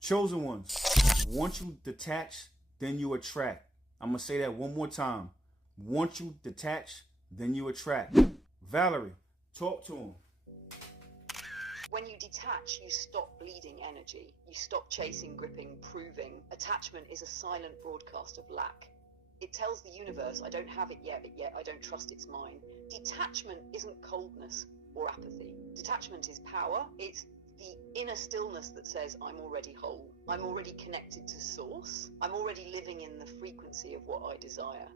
Chosen ones, once you detach, then you attract. I'm going to say that one more time. Once you detach, then you attract. Valerie, talk to him. When you detach, you stop bleeding energy. You stop chasing, gripping, proving. Attachment is a silent broadcast of lack. It tells the universe, I don't have it yet, but yet I don't trust it's mine. Detachment isn't coldness or apathy. Detachment is power. It's the inner stillness that says, I'm already whole. I'm already connected to source. I'm already living in the frequency of what I desire.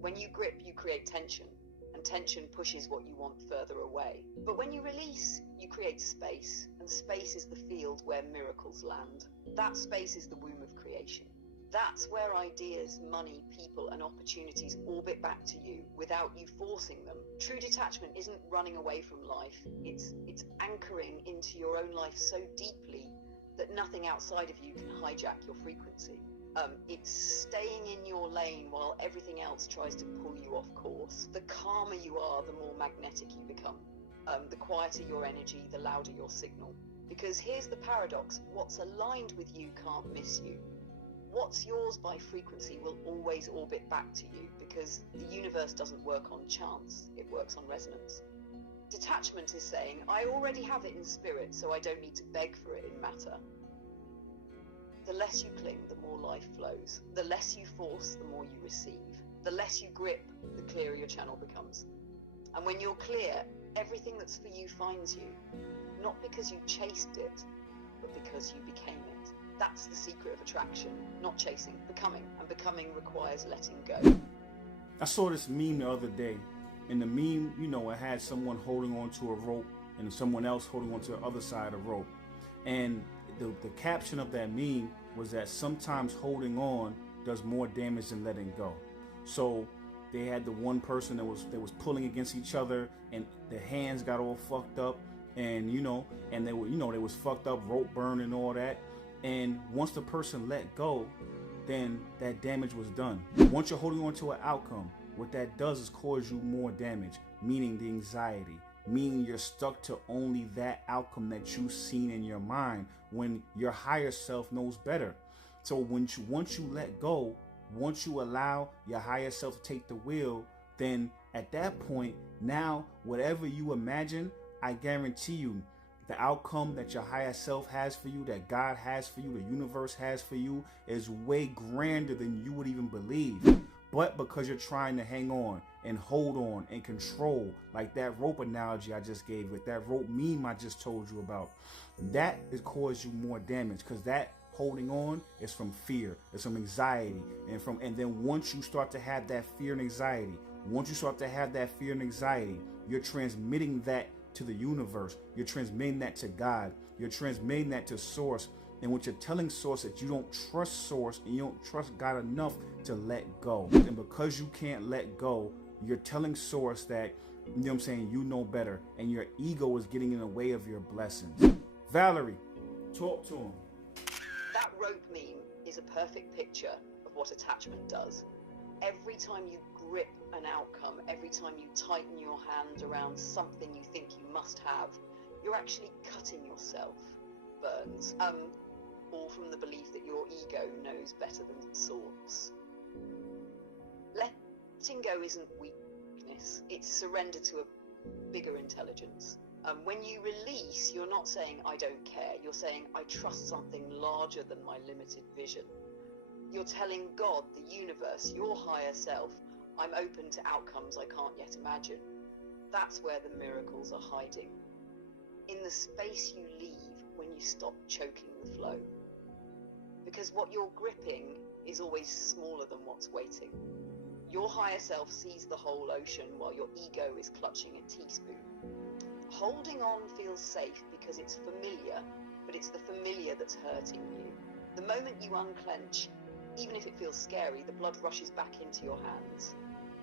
When you grip, you create tension, and tension pushes what you want further away. But when you release, you create space, and space is the field where miracles land. That space is the womb of creation. That's where ideas, money, people, and opportunities orbit back to you without you forcing them. True detachment isn't running away from life. It's anchoring into your own life so deeply that nothing outside of you can hijack your frequency. It's staying in your lane while everything else tries to pull you off course. The calmer you are, the more magnetic you become. The quieter your energy, the louder your signal. Because here's the paradox: what's aligned with you can't miss you. What's yours by frequency will always orbit back to you, because the universe doesn't work on chance, it works on resonance. Detachment is saying, I already have it in spirit, so I don't need to beg for it in matter. The less you cling, the more life flows. The less you force, the more you receive. The less you grip, the clearer your channel becomes. And when you're clear, everything that's for you finds you, not because you chased it, but because you became it. That's the secret of attraction, not chasing, becoming. And becoming requires letting go. I saw this meme the other day. And the meme, it had someone holding onto a rope and someone else holding onto the other side of the rope. And the caption of that meme was that sometimes holding on does more damage than letting go. So they had the one person that was pulling against each other, and their hands got all fucked up, and and they was fucked up, rope burn and all that. And once the person let go, then that damage was done. Once you're holding on to an outcome, what that does is cause you more damage, meaning the anxiety, meaning you're stuck to only that outcome that you've seen in your mind when your higher self knows better. So once you let go, once you allow your higher self to take the wheel, then at that point, now whatever you imagine, I guarantee you, the outcome that your higher self has for you, that God has for you, the universe has for you, is way grander than you would even believe. But because you're trying to hang on and hold on and control, like that rope analogy I just gave, with that rope meme I just told you about, that has caused you more damage, because that holding on is from fear, it's from anxiety, and then once you start to have that fear and anxiety, you're transmitting that to the universe, you're transmitting that to God, you're transmitting that to source. And what you're telling source, that you don't trust source and you don't trust God enough to let go. And because you can't let go, you're telling source that, you know better, and your ego is getting in the way of your blessings. Valerie, talk to him. That rope meme is a perfect picture of what attachment does. Every time you grip an outcome, every time you tighten your hand around something you think you must have, you're actually cutting yourself. Burns. All from the belief that your ego knows better than source. Letting go isn't weakness, it's surrender to a bigger intelligence. When you release, you're not saying, I don't care, you're saying, I trust something larger than my limited vision. You're telling God, the universe, your higher self, I'm open to outcomes I can't yet imagine. That's where the miracles are hiding. In the space you leave when you stop choking the flow. Because what you're gripping is always smaller than what's waiting. Your higher self sees the whole ocean while your ego is clutching a teaspoon. Holding on feels safe because it's familiar, but it's the familiar that's hurting you. The moment you unclench, even if it feels scary, the blood rushes back into your hands.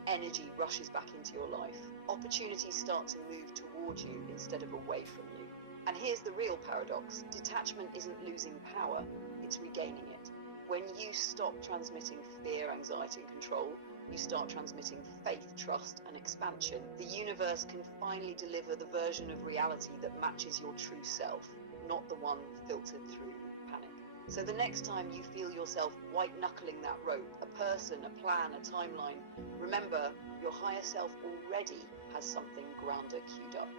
Energy rushes back into your life. Opportunities start to move towards you instead of away from you. And here's the real paradox. Detachment isn't losing power, it's regaining it. When you stop transmitting fear, anxiety, and control, you start transmitting faith, trust, and expansion. The universe can finally deliver the version of reality that matches your true self, not the one filtered through panic. So the next time you feel yourself white-knuckling that rope, a person, a plan, a timeline, remember your higher self already has something grander queued up.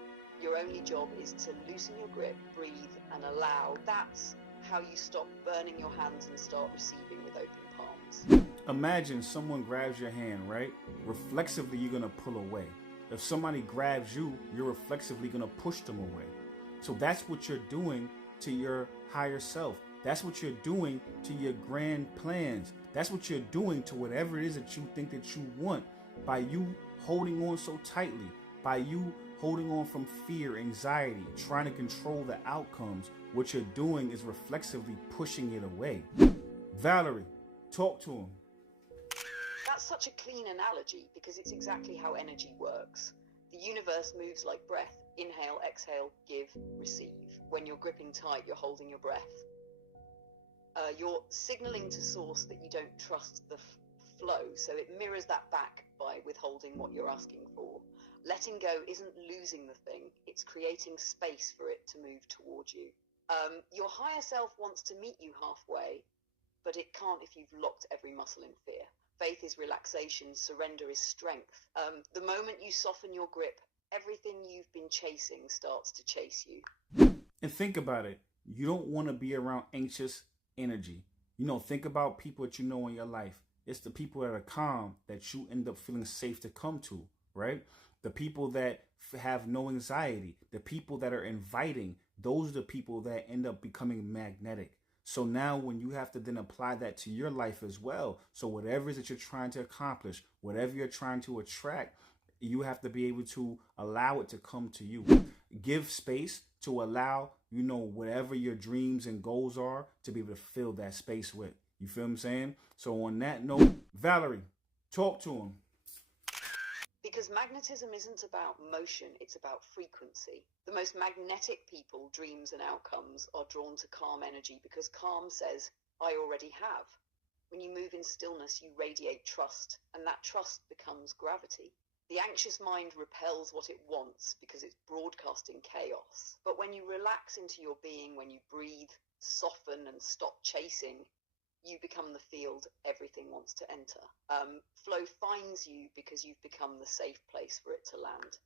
Your only job is to loosen your grip, breathe, and allow. That's how you stop burning your hands and start receiving with open palms. Imagine someone grabs your hand, right? Reflexively, you're gonna pull away. If somebody grabs you, you're reflexively gonna push them away. So that's what you're doing to your higher self. That's what you're doing to your grand plans. That's what you're doing to whatever it is that you think that you want. By you holding on so tightly, by you holding on from fear, anxiety, trying to control the outcomes, what you're doing is reflexively pushing it away. Valerie, talk to him. That's such a clean analogy because it's exactly how energy works. The universe moves like breath. Inhale, exhale, give, receive. When you're gripping tight, you're holding your breath. You're signaling to source that you don't trust the flow, so it mirrors that back by withholding what you're asking for. Letting go isn't losing the thing, it's creating space for it to move towards you. Your higher self wants to meet you halfway, but it can't if you've locked every muscle in fear. Faith is relaxation, surrender is strength. The moment you soften your grip, everything you've been chasing starts to chase you. And think about it. You don't want to be around anxious energy. Think about people that you know in your life. It's the people that are calm that you end up feeling safe to come to, right? The people that have no anxiety, the people that are inviting, those are the people that end up becoming magnetic. So now when you have to then apply that to your life as well, so whatever it is that you're trying to accomplish, whatever you're trying to attract, you have to be able to allow it to come to you. Give space to allow, whatever your dreams and goals are to be able to fill that space with. You feel what I'm saying? So on that note, Valerie, talk to him. Because magnetism isn't about motion, it's about frequency. The most magnetic people, dreams and outcomes, are drawn to calm energy because calm says, I already have. When you move in stillness, you radiate trust, and that trust becomes gravity. The anxious mind repels what it wants because it's broadcasting chaos. But when you relax into your being, when you breathe, soften, and stop chasing, you become the field everything wants to enter. Flow finds you because you've become the safe place for it to land.